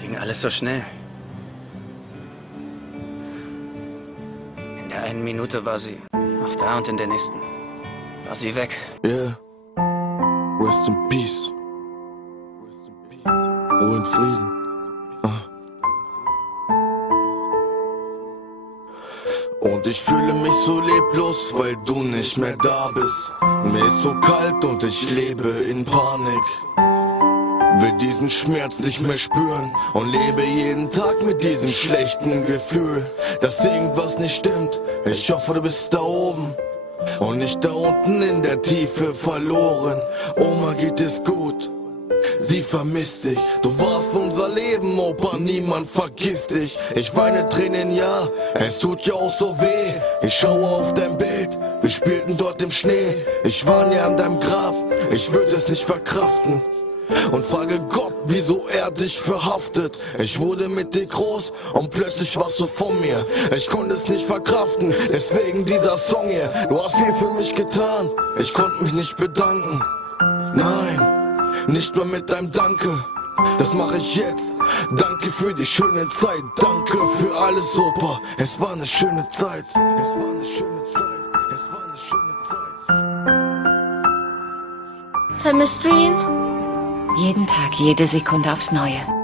ging alles so schnell. In der einen Minute war sie noch da und in der nächsten war sie weg. Yeah. Rest in peace. Ruhe in Frieden. Und ich fühle mich so leblos, weil du nicht mehr da bist. Mir ist so kalt und ich lebe in Panik. Will diesen Schmerz nicht mehr spüren und lebe jeden Tag mit diesem schlechten Gefühl, dass irgendwas nicht stimmt. Ich hoffe, du bist da oben und nicht da unten in der Tiefe verloren. Oma geht es gut, sie vermisst dich. Du warst unser Leben, Opa, niemand vergisst dich. Ich weine Tränen, ja, es tut ja auch so weh. Ich schaue auf dein Bild, wir spielten dort im Schnee. Ich war näher an deinem Grab, ich würde es nicht verkraften. Und frage Gott, wieso er dich verhaftet. Ich wurde mit dir groß und plötzlich warst du von mir. Ich konnte es nicht verkraften, deswegen dieser Song hier. Du hast viel für mich getan, ich konnte mich nicht bedanken. Nein, nicht mal mit deinem Danke, das mache ich jetzt. Danke für die schöne Zeit, danke für alles, Opa. Es war eine schöne Zeit, es war eine schöne Zeit, es war eine schöne Zeit. Vermisst du ihn? Jeden Tag, jede Sekunde aufs Neue.